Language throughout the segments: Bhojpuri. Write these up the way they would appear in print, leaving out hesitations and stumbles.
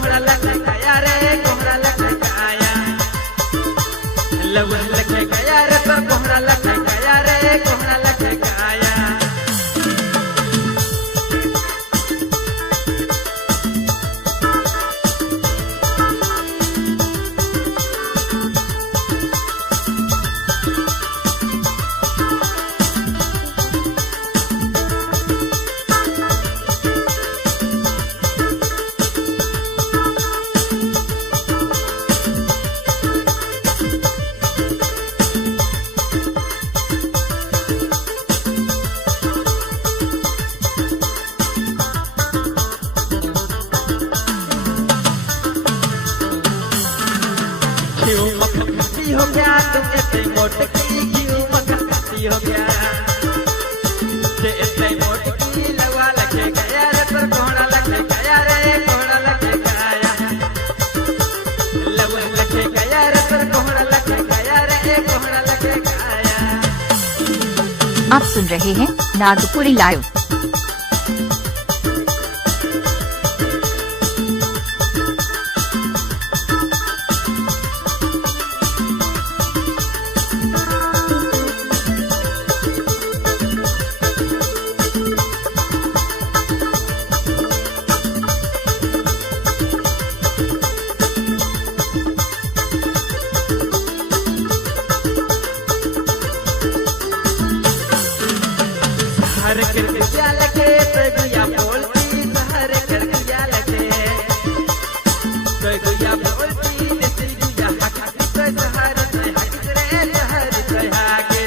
कोहरा लखे गया रे कोहरा लखे गया लवन लखे गया रे पर कोहरा लखे गया रे कोहरा लखे गया हो गया तुम इतने मोटे की क्यों मक्खन खाती हो गया जे इतने मोटे की लवा लगे गया रे पर कोहरा लगे गया रे कोहरा लगे गया लवा लगे गया रे पर कोहरा लगे गया रे कोहरा लगे गया। आप सुन रहे हैं नागपुरी लाइव। हर कर दिया लगे तो गुया बोलती हर कर दिया लगे तो गुया बोलती जैसे गुया हक तो हर से हक रे हर से आगे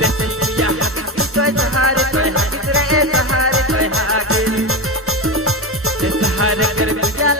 जैसे गुया हक तो हर से हक रे हर से आगे हर कर दिया